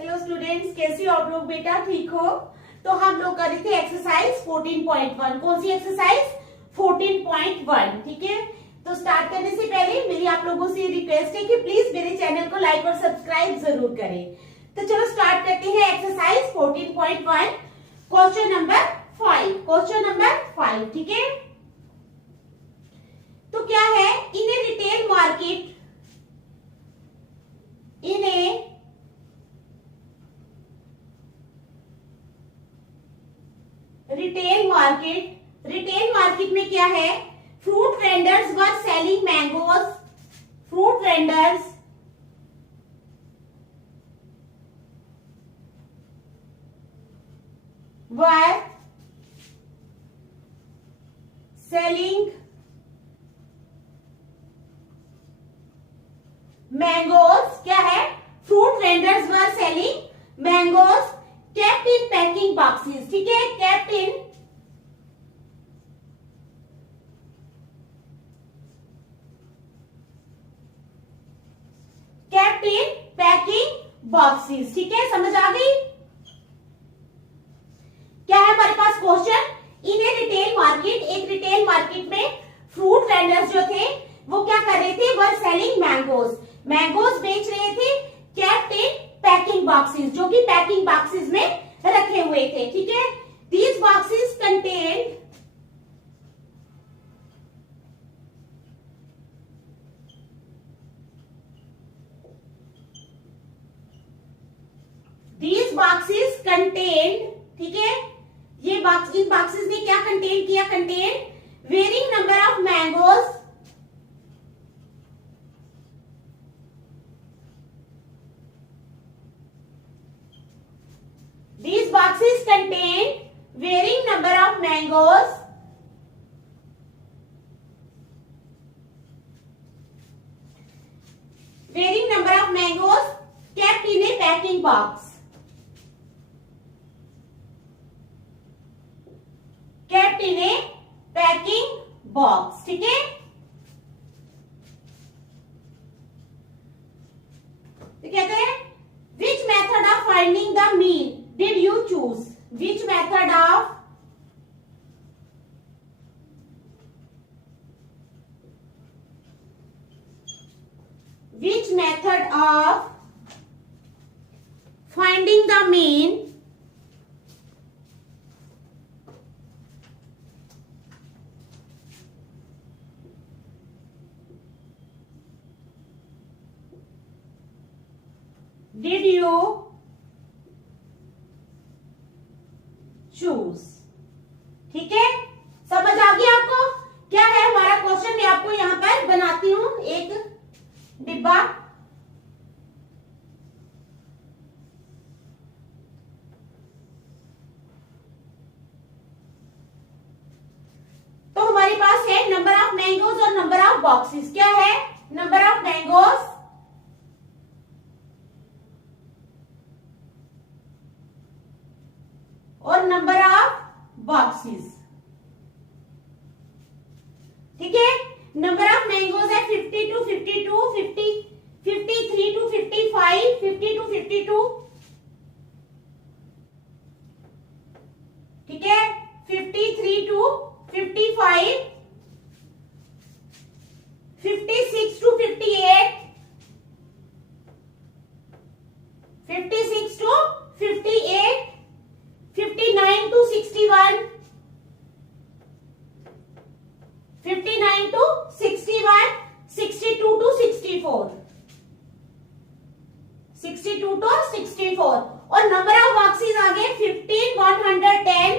Hello students, कैसे हो आप लोग बेटा? ठीक हो? तो हम लोग कर रहे थे एक्सरसाइज 14.1। कौन सी एक्सरसाइज? 14.1। ठीक है, तो स्टार्ट करने से पहले मेरी आप लोगों से रिक्वेस्ट है कि प्लीज मेरे चैनल को लाइक और सब्सक्राइब जरूर करें। तो चलो स्टार्ट करते हैं exercise 14.1, question number 5। Question number 5, ठीक है। तो क्या है? इन ए रिटेल मार्केट, इन ए रिटेल मार्केट, रिटेल मार्केट में क्या है? फ्रूट वेंडर्स वर सेलिंग मैंगोज, फ्रूट वेंडर्स वर सेलिंग मैंगोज। क्या है? Fruit vendors were selling mangoes kept in packing boxes। ठीक है, kept in packing boxes। ठीक है, समझ आ गई? क्या है हमारे पास क्वेश्चन? इन ए रिटेल मार्केट, एक रिटेल मार्केट में फ्रूट वेंडर्स जो थे वो क्या कर रहे थे? वर सेलिंग मैंगोज, मैंगोज बेच रहे थे। kept in पैकिंग बॉक्सेस, जो कि पैकिंग बॉक्सेस में रखे हुए थे। ठीक है, these boxes contain these boxes contain, ठीक है, ये बॉक्स, इन बॉक्सेस ने क्या कंटेन किया? Contain varying number of mangoes, these boxes contain varying number of mangoes, varying number of mangoes kept in a packing box, kept in a packing box। ठीक है, तो कहते हैं which method of finding the mean did you choose? Which method of finding the mean did you choose? ठीक है, समझ आ गया आपको? क्या है हमारा क्वेश्चन? मैं आपको यहां पर बनाती हूं एक डिब्बा। तो हमारे पास है नंबर ऑफ मैंगोज और नंबर ऑफ बॉक्सेस। क्या है? नंबर ऑफ मैंगोज और नंबर ऑफ बॉक्सेस। ठीक है, नंबर ऑफ मैंगोज है 50 टू 52, 50, 53 टू 55, 50 टू 52। ठीक है, 53 to 55, 56 to 58, 56 to 58, 59 to 61, 59 to 61, 62 to 64, 62 to 64। और नंबर ऑफ बॉक्सेस आ गए 15, 110,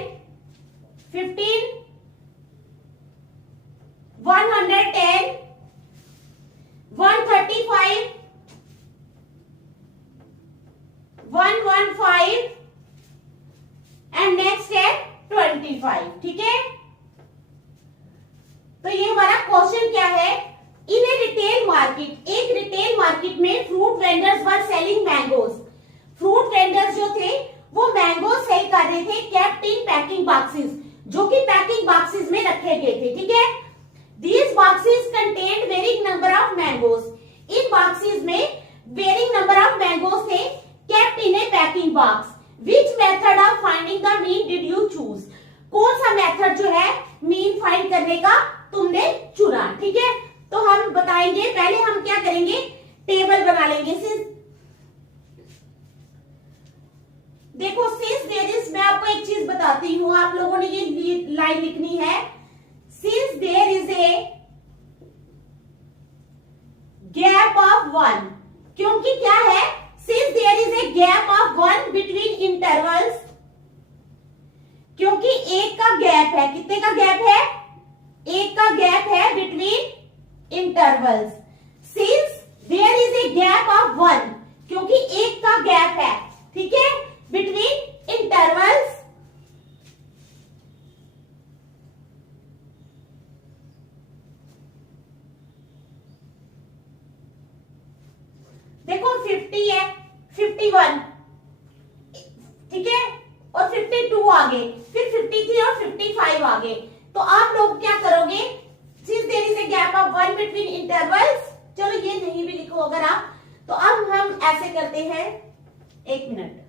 15, 110, 135, 115 एंड नेक्स्ट है 25। ठीक है, तो ये हमारा क्वेश्चन क्या है? इन ए रिटेल मार्केट, एक रिटेल मार्केट में फ्रूट वेंडर्स वर सेलिंग मैंगोज, फ्रूट वेंडर्स जो थे वो मैंगो सेल कर रहे थे केप्ट इन पैकिंग बॉक्सेस, जो कि पैकिंग बॉक्सेस में रखे गए थे। ठीक है, these boxes contained varying number of mangoes, इन बॉक्सेस में वेरिंग नंबर ऑफ मैंगोज थे kept in a box. Which method of finding the mean did you choose? कौन सा मेथड जो है मीन फाइंड करने का तुमने चुना, ठीक है। तो हम बताएंगे, पहले हम क्या करेंगे, टेबल बना लेंगे। देखो सिंस देयर इज, मैं आपको एक चीज बताती हूं, आप लोगों ने ये लाइन लिखनी है, since there is a gap of 1, क्योंकि क्या है, since there is a gap of 1 between intervals, क्योंकि एक का गैप है, कितने का गैप है, एक का गैप है between intervals. Since there is a gap of 1, क्योंकि एक का गैप है, ठीक है, बिटवीन इंटरवल्स, देखो 50 है, 51, ठीक है, और 52 आगे, फिर 53 और 55 आगे। तो आप लोग क्या करोगे, since there is a gap of 1 between intervals, चलो ये नहीं भी लिखो अगर आप, तो अब हम ऐसे करते हैं, एक मिनट,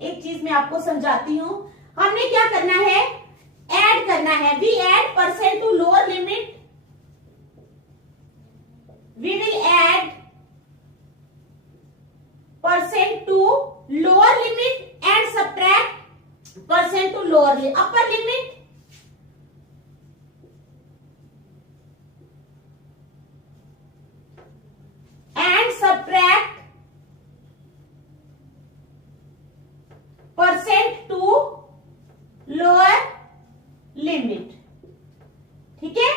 एक चीज मैं आपको समझाती हूं। हमने क्या करना है, ऐड करना है, we add percent to lower limit, we will add percent to lower limit and subtract percent to lower upper limit, and subtract percent to lower limit, ठीक है।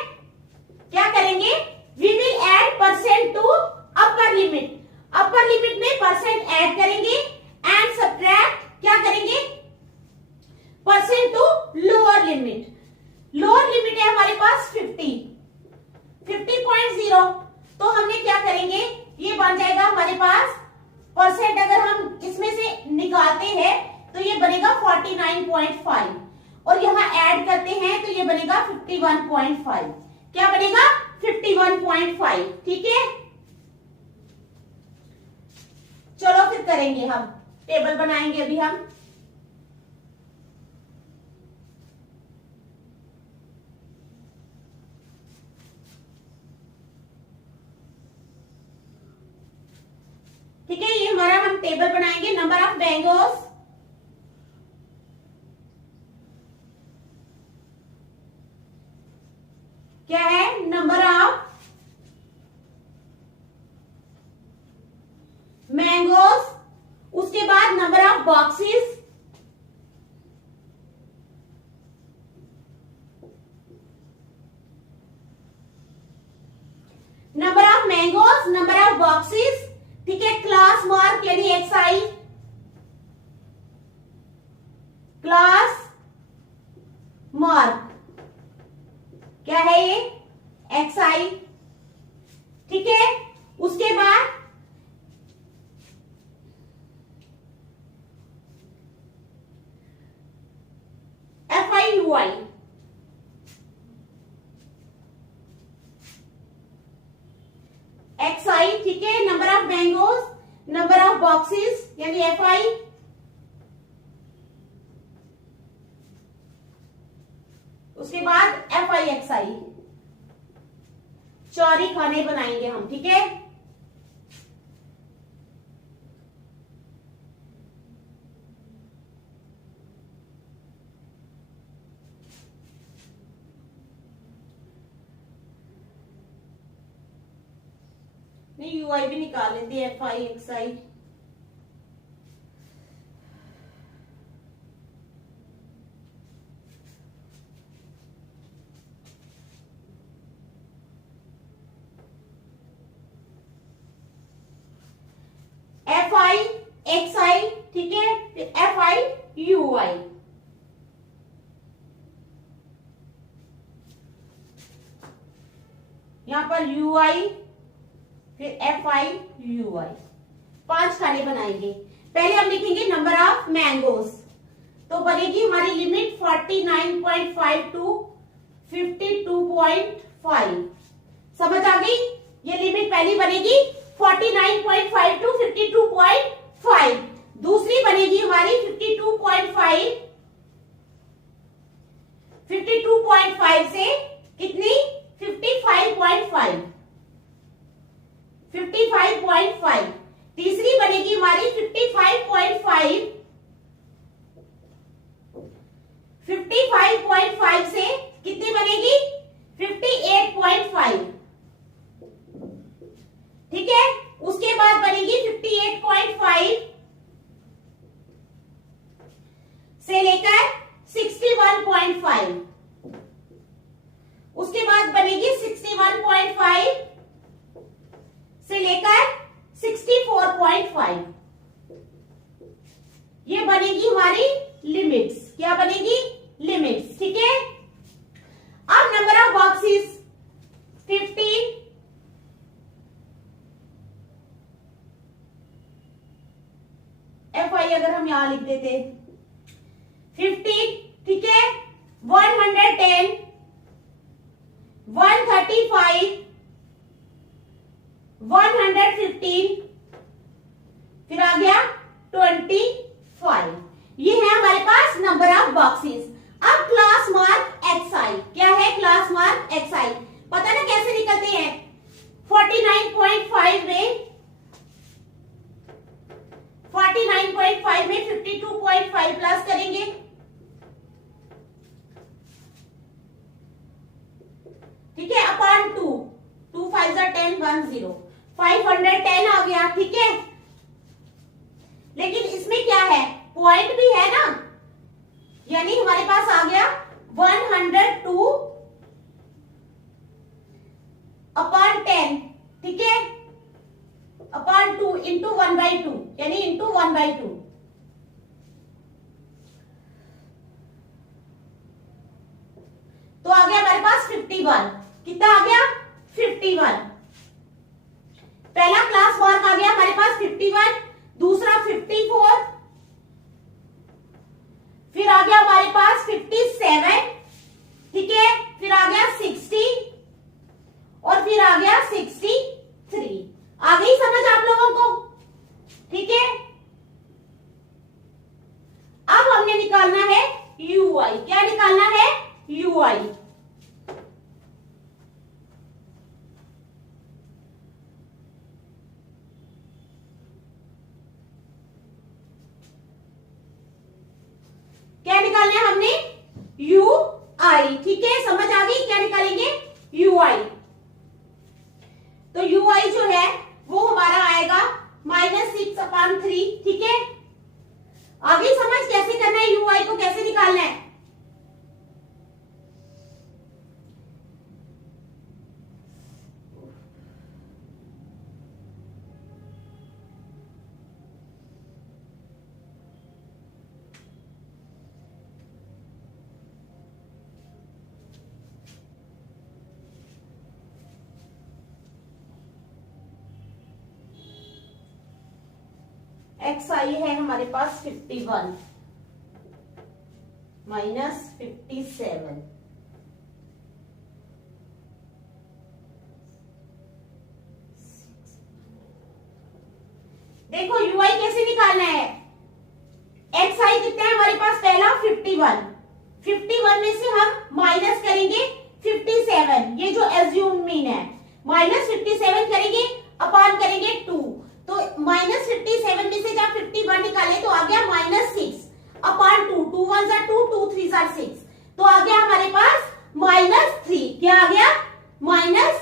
क्या करेंगे, we will add percent to upper limit, upper limit में percent add करेंगे, and subtract क्या करेंगे, percent to lower limit. Lower limit है हमारे पास 50.0, तो हमने क्या करेंगे, ये बन जाएगा हमारे पास परसेंट, अगर हम इसमें से निकालते हैं तो ये बनेगा 49.5, और यहां ऐड करते हैं तो ये बनेगा 51.5, क्या बनेगा 51.5, ठीक है। चलो फिर करेंगे, हम टेबल बनाएंगे अभी हम, ठीक है। ये हमारा हम टेबल बनाएंगे, नंबर ऑफ मैंगोज, क्या है, नंबर ऑफ मैंगोज, उसके बाद number of boxes, number of mangoes, number of boxes, ठीक है। क्लास मार्क यानी XI, क्लास मार्क क्या है ये, XI, ठीक है। उसके बाद FIUI, XI, ठीक है। Number of mangoes, number of boxes यानी FI, उसके बाद FIXI, चौरी खाने बनाएंगे हम, ठीक है। नहीं, UI भी निकाल लेते हैं, FIXI, FIXI, ठीक है, फिर FIUI, यहां पर UI, फिर FIUI, 5 खाने बनाएंगे। पहले हम लिखेंगे नंबर ऑफ मैंगोज, तो बनेगी हमारी लिमिट 49.5 टू 52.5, समझ आ गई। ये लिमिट पहली बनेगी 49.5 टू 52.5, दूसरी बनेगी हमारी 52.5 से कितनी 55.5, तीसरी बनेगी हमारी 55.5 से कितनी बनेगी 58.5, ठीक है। उसके बाद बनेगी 58.5 से लेकर 61.5, उसके बाद बनेगी 61.5 से लेकर 64.5। ये बनेगी हमारी लिमिट्स। क्या बनेगी लिमिट्स, ठीक है। अब नंबर ऑफ बॉक्सेस 15, FI अगर हम यहां लिख देते 15, ठीक है। 110, 135, 115, फिर आ गया 25। ये है हमारे पास नंबर ऑफ बॉक्सेस। अब क्लास मार्क XI, क्या है क्लास मार्क XI, पता ना कैसे निकलते हैं। 49.5 में 52.5 प्लस करेंगे, ठीक है, अपॉन 2, 2 5 10, 1 0, 510 आ गया, ठीक है। लेकिन इसमें क्या है, पॉइंट भी है ना, यानी हमारे पास आ गया 102 अपॉन 10, ठीक है, अपॉन 2 इंटू 1/2, यानी इंटू 1/2। तो आ गया हमारे पास 51। कितना आ गया 51। पहला क्लास मार्क आ गया हमारे पास 51, दूसरा 54, फिर आ गया हमारे पास 57, ठीक है, फिर आ गया 60 और फिर आ गया 63। आ गई समझ आप लोगों को, ठीक है। अब हमने निकालना है UI। क्या निकालना है UI। क्या निकालना है हमने UI, ठीक है, समझ आ गई। क्या निकालेंगे UI। तो UI जो है वो हमारा आएगा -6/3, ठीक है। आगे समझ कैसे करना है, UI को कैसे निकालना है। XI है हमारे पास 51 -57, देखो UI कैसे निकालना है। XI कितना है हमारे पास, पहला 51 में से हम माइनस करेंगे 57, ये जो एज्यूम मीन है, -57 करेंगे, अपॉन करेंगे 2, तो -57 में से जब 51 निकाले तो आ गया -6 अपॉन 2, 2 1 जार 2, 2 3 जार 6, तो आ गया हमारे पास -3। क्या आ गया -3।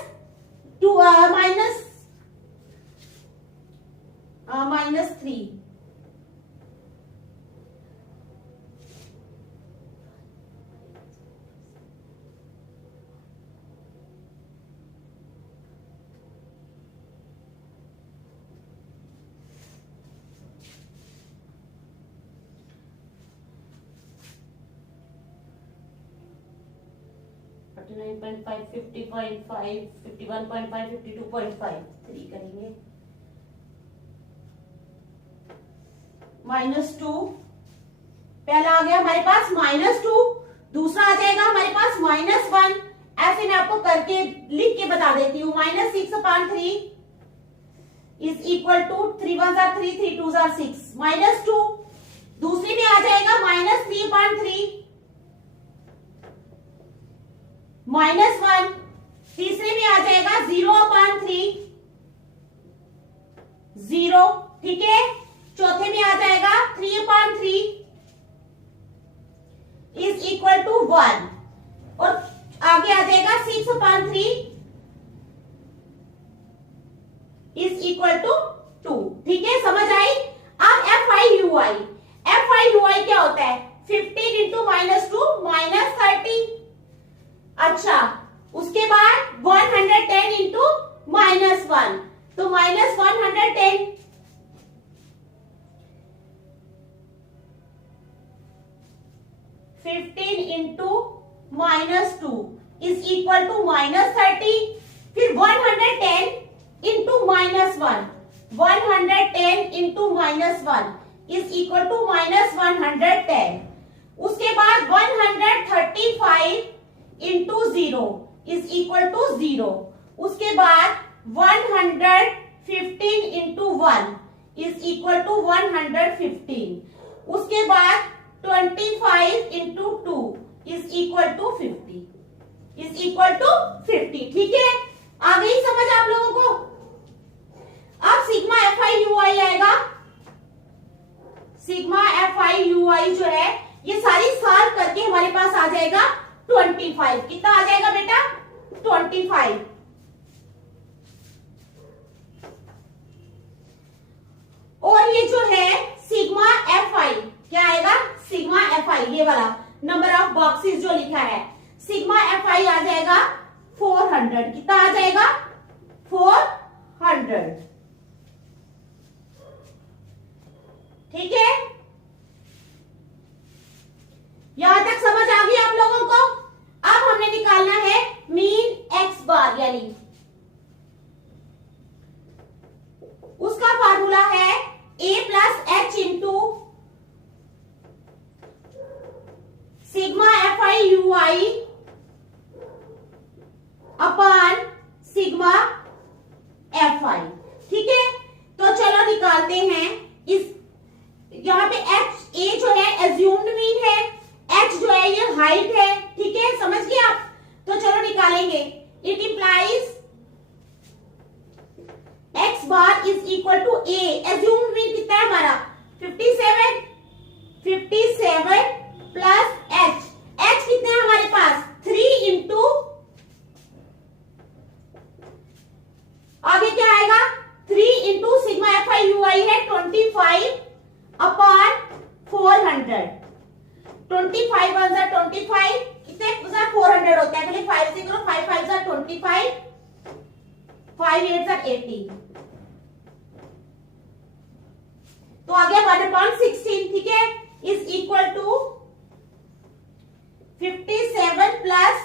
-49.5, 50.5, 51.5, 52.5, 3 करेंगे, -2, पहला आ गया हमारे पास -2, दूसरा आ जाएगा हमारे पास -1, ऐसे मैं आपको करके लिख के बता देती हूँ। -6/3 इज इक्वल टू 3 1 जार 3 3 2 जार 6 -2। दूसरी में आ जाएगा -3/3 -1। तीसरे में आ जाएगा 0/3 0। ठीक है, चौथे में आ जाएगा 3/3 इज इक्वल टू 1 और आगे आ जाएगा 6/3 इज इक्वल टू 2। ठीक है, समझ आई। अब FIUI, FIUI क्या होता है? 15 इंटू -2 -30। अच्छा, उसके बाद 110 इंटू -1 तो -110। Into -2 is equal to -30। फिर 110 into -1 110 into -1 is equal to -110। उसके बाद 135 इंटू 0 इज इक्वल टू 0। उसके बाद 115 इंटू 1 इज इक्वल टू 115। उसके बाद 25 into 2 is equal to 50 is equal to 50। ठीक है, आ गई समझ आप लोगों को। अब सिग्मा FIUI आएगा। सिग्मा FIUI जो है ये सारी सॉल्व करके हमारे पास आ जाएगा 25। कितना आ जाएगा बेटा? 25। और ये जो है सिग्मा FI क्या आएगा? सिग्मा FI ये वाला नंबर ऑफ बॉक्सेस जो लिखा है, सिग्मा FI आ जाएगा 400। कितना आ जाएगा? 400। ठीक है, यहां तक समझ आ गई आप लोगों को। अब हमने निकालना है मीन x बार, यानी उसका फार्मूला है a plus h into sigma FIUI upon sigma FI। ठीक है, तो चलो निकालते हैं। इस यहाँ पे h a जो है एज्यूम्ड मीन है, h जो है ये हाइट है। ठीक है, समझ गए आप। तो चलो निकालेंगे। It implies x bar is equal to a। Assumed mean कितना है हमारा? 57 प्लस h कितना है हमारे पास? 3 इंटू आगे क्या आएगा? 3 इंटू सिग्मा FIUI है 25 अपॉन 400। 25 1 जार 25 कितने 400 होता है। पहले 5 से करो, 5 5 जार 25, 5 8 जार 80। तो आ गया 1/16। ठीक है, is equal to 57 plus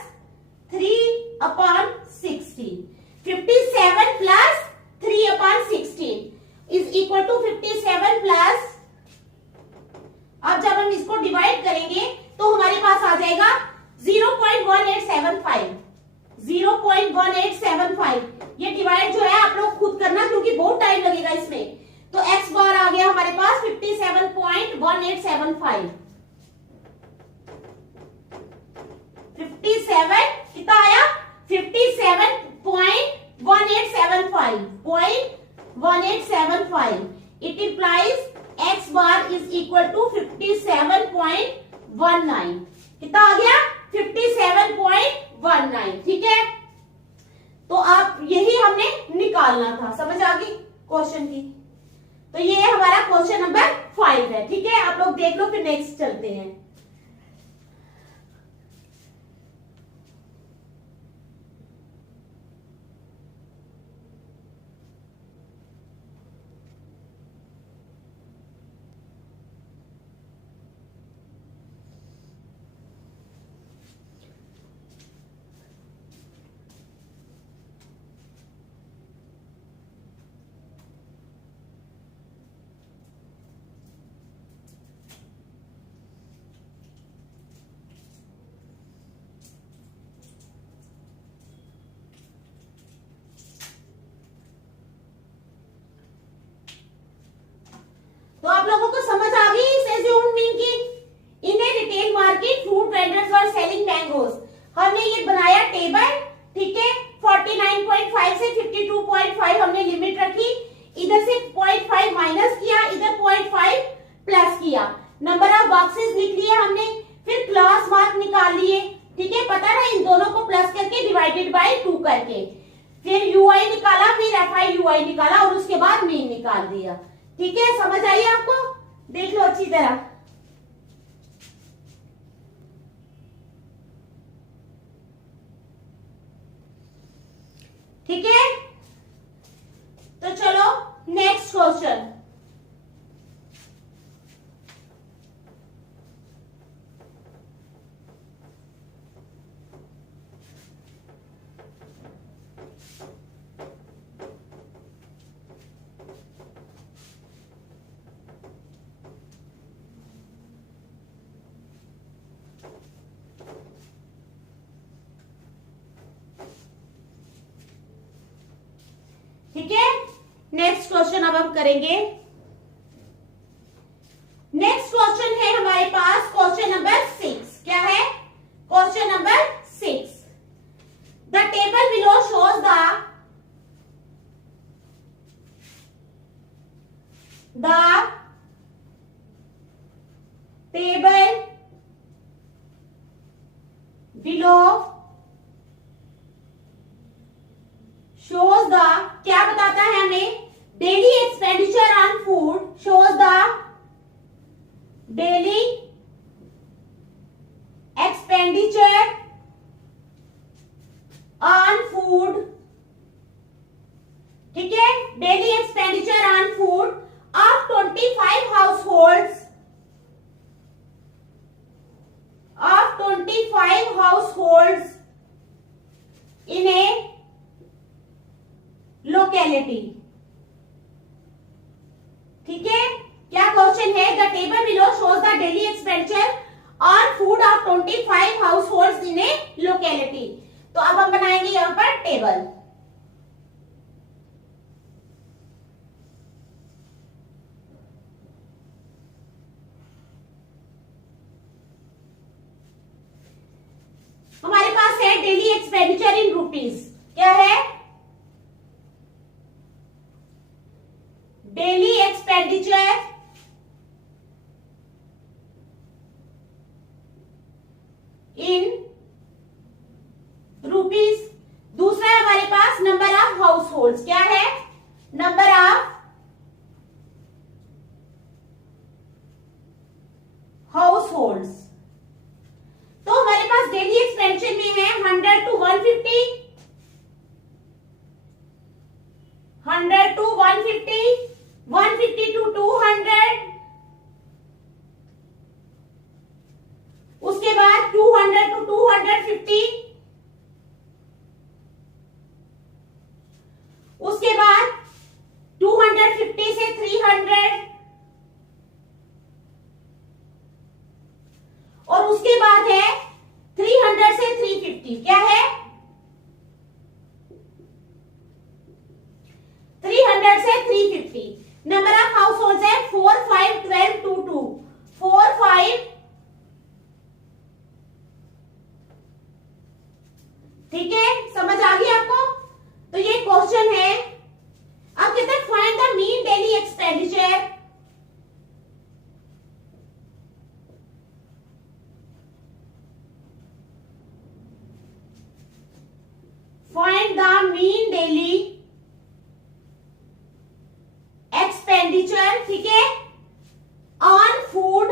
3/16। 57 plus 3/16 is equal to 57 plus, अब जब हम इसको डिवाइड करेंगे तो हमारे पास आ जाएगा 0.1875। 0.1875 ये डिवाइड जो है आप लोग खुद करना क्योंकि बहुत टाइम लगेगा इसमें। तो x बार आ गया हमारे पास 57.1875। 57 कितना आया? 57.1875 it implies x bar is equal to 57.19। कितना आ गया? 57.19। ठीक है, तो आप यही हमने निकालना था। समझ आ गई क्वेश्चन की। तो ये हमारा क्वेश्चन नंबर 5 है। ठीक है, आप लोग देख लो, फिर नेक्स्ट चलते हैं। 52.5 हमने लिमिट रखी, इधर से 0.5 माइनस किया, इधर 0.5 प्लस किया, नंबर ऑफ बॉक्सेस लिख लिए हमने, फिर क्लास मार्क निकाल लिए, ठीक है, पता ना, इन दोनों को प्लस करके डिवाइडेड बाय 2 करके, फिर यूआई निकाला, फिर एफआई यूआई निकाला और उसके बाद मीन निकाल दिया। ठीक है, समझ आई आपको? देख लो अच्छी तरह। ठीक है, तो चलो नेक्स्ट क्वेश्चन। ठीक है, नेक्स्ट क्वेश्चन अब हम करेंगे। नेक्स्ट क्वेश्चन है हमारे पास क्वेश्चन नंबर 6। क्या है? Question number 6। The table below shows the table below shows the, क्या बताता है हमें? Daily expenditure on food, shows the daily expenditure on food, ठीक है, daily expenditure on food of 25 households, of 25 households in a locality. ठीक है, क्या question है? The table below shows the daily expenditure on food of 25 households in a locality. तो अब हम बनाएंगे यहां पर टेबल। हमारे पास है डेली एक्सपेंडिचर इन रुपीज। क्या है? Daily expenditure in rupees. दूसरा है हमारे पास नंबर ऑफ हाउस होल्ड्स। क्या है? Number of house holds. तो हमारे पास डेली एक्सपेंडिचर में है 100 to 150, 100 to 150, 150 to 200, उसके बाद 200 to 250, उसके बाद 250 से 300, और उसके बाद है 300 से 350। क्या है? 300 से 350। नंबर ऑफ हाउस होल्ड है 4, 5, 12, 2, 2, 4, 5। ठीक है, समझ आ गई आपको? तो ये क्वेश्चन है। अब कहते हैं find the mean daily expenditure, find the mean daily expenditure, ठीक है, on food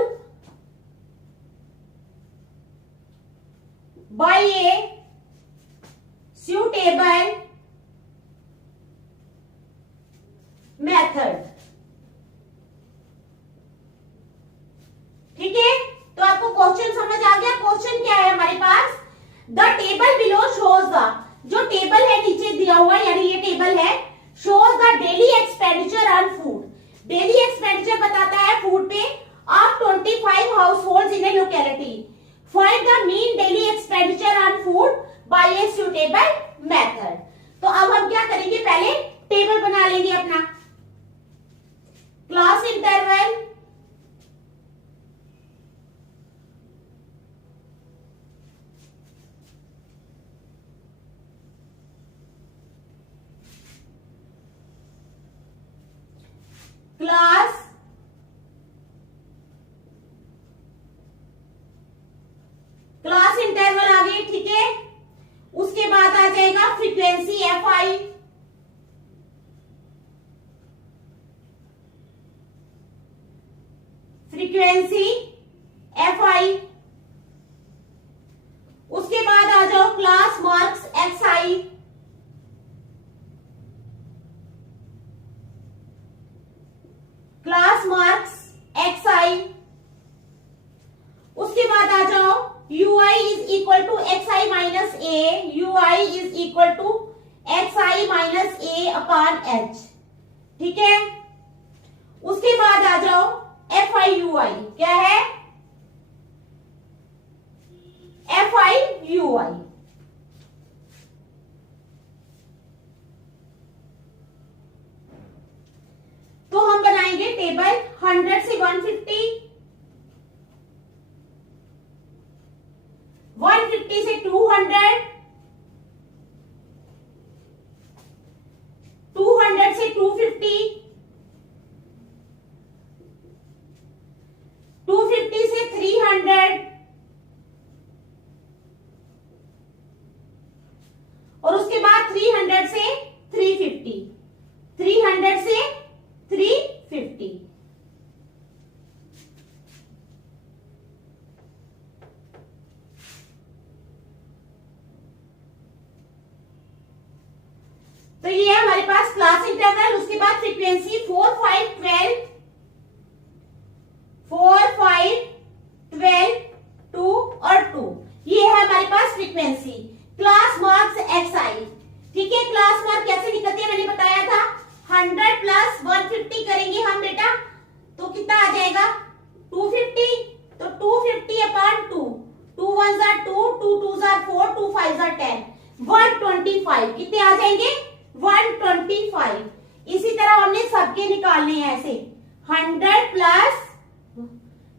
by A suitable method. ठीक है, तो आपको क्वेश्चन समझ आ गया? क्वेश्चन क्या है हमारे पास? The table below shows the, जो टेबल है नीचे दिया हुआ यानी ये टेबल है, shows the daily expenditure on food. Daily expenditure बताता है फूड पे of 25 household in a locality. Find the mean daily expenditure on food by a suitable method. तो अब हम क्या करेंगे? पहले टेबल बना लेंगे अपना। क्लास इंटरवल क्लास इंटरवल आ गई, ठीक है। उसके बाद आ जाएगा frequency f i, frequency f i. उसके बाद आ जाओ class marks x i, class marks x i. उसके बाद आ जाओ u i is equal to x i minus a, u i is equal to x i minus a upon h, ठीक है। उसके बाद आ जाओ एफ आई यू आई, क्या है, एफ आई यू आई। तो हम बनाएंगे टेबल 100 से 150, 150 से 200, 200 से 250, 250 से 300 और उसके बाद 300 से 350, 300 से 350। तो ये है हमारे पास क्लास इंटरवल। उसके बाद फ्रीक्वेंसी 4, 5, 12, 4, 5, 12, 2 और 2, ये है हमारे पास फ्रीक्वेंसी। क्लास मार्क्स एक्स आई, ठीक है। क्लास मार्क कैसे निकलती है मैंने बताया था, 100 प्लस 150 करेंगे हम बेटा, तो कितना आ जाएगा 250, तो 250 अपॉन 2, 2 1 जार 2, 2 2 जार 4, 2 5 जार 10, 125 कितने आ जाएंगे 125। इसी तरह हमने सबके निकालने हैं ऐसे, 100 plus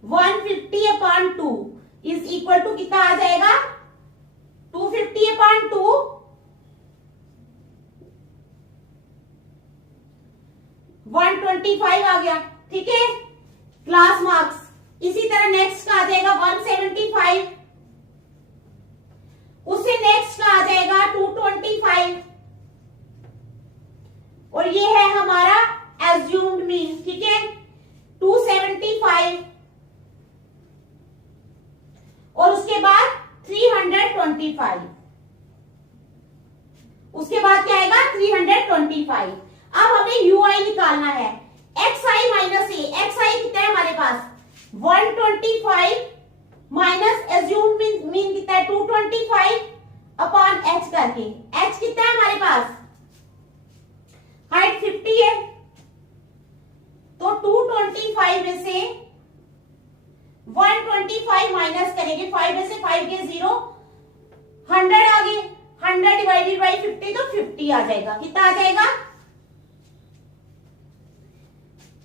150 upon 2 is equal to कितना आ जाएगा 250 अपॉन 2, 125 आ गया, ठीक है। क्लास मार्क्स इसी तरह नेक्स्ट का आ जाएगा 175, उससे नेक्स्ट का आ जाएगा 225 और ये है हमारा एज्यूम्ड मीन, ठीक है, 275 और उसके बाद 325, उसके बाद क्या आएगा 325। अब हमें यू आई निकालना है, x i minus A, x आई कितना है हमारे पास 125 माइनस एज्यूम्ड मीन कितना है 225 अपॉन एच करके, एच कितना है हमारे पास हाइट 50 है, तो 225 में से 125 माइनस करेंगे, 5 में से 5 के 0, 100 आ गए, 100 डिवाइडेड बाई 50 तो 50 आ जाएगा, कितना आ जाएगा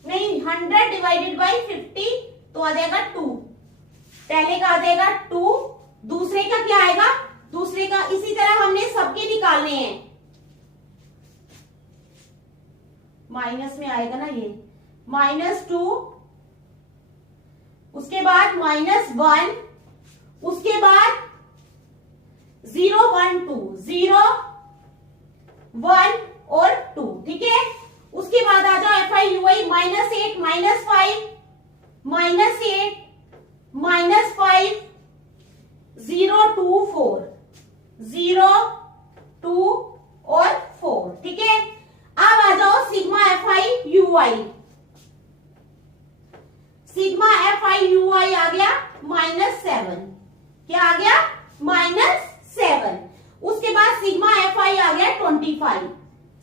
नहीं 100 डिवाइडेड बाई 50 तो आ जाएगा 2, पहले का आ जाएगा 2, दूसरे का क्या आएगा, दूसरे का इसी तरह हमने सबके निकालने हैं, माइनस में आएगा ना ये -2, उसके बाद -1, उसके बाद 0 1 2, 0 1 और 2, ठीक है। उसके बाद आ जाओ एफ आई यू आई -8 -5 -8 -5 0 2 4, 0 2 और 4, ठीक है। अब आ जाओ sigma F I you I, sigma F I you I आ गया -7, क्या आ गया -7। उसके बाद सिग्मा एफ आई आ गया 25,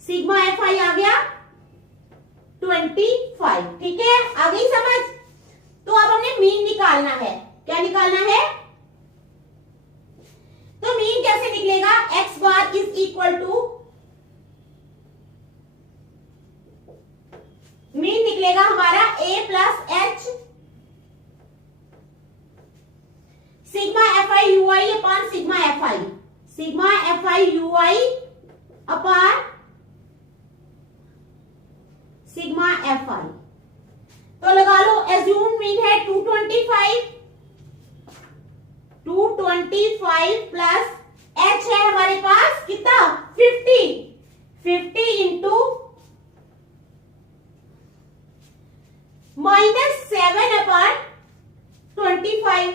सिग्मा एफ आई आ गया 25, ठीक है, आ गई समझ। तो अब हमने मीन निकालना है, क्या निकालना है, तो मीन कैसे निकलेगा, x bar is equal to, mean निकलेगा हमारा a plus h sigma F I you i upon sigma F i, sigma F I you i upon sigma F i, तो लगा लो, एज्यूम मीन है 225, 225 प्लस एच है हमारे पास कितना 50, 50 into -7/25, 25 1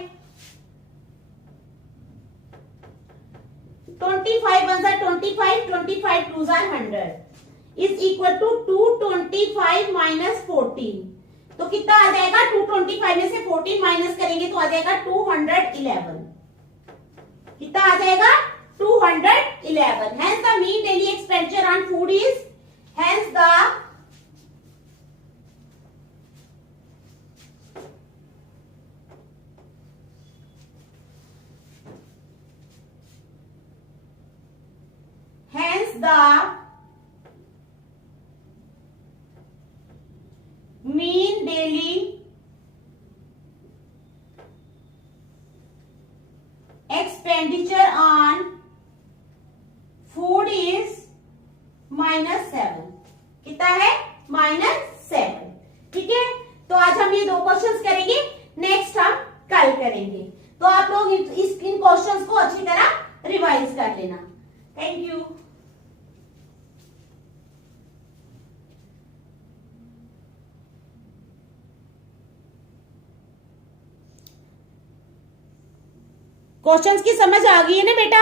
25, 25 2 100 is equal to 225 minus 14। तो कितना आ जाएगा, 225 में से 14 माइनस करेंगे तो आ जाएगा 211। कितना आ जाएगा 211। Hence the mean daily expenditure on food is, hence the mean daily expenditure on food is -7। कितना है -7। ठीक है, तो आज हम ये 2 क्वेश्चंस करेंगे, नेक्स्ट हम कल करेंगे। तो आप लोग इन क्वेश्चंस को अच्छी तरह रिवाइज कर लेना। Thank you. क्वेश्चंस की समझ आ गई है ना बेटा?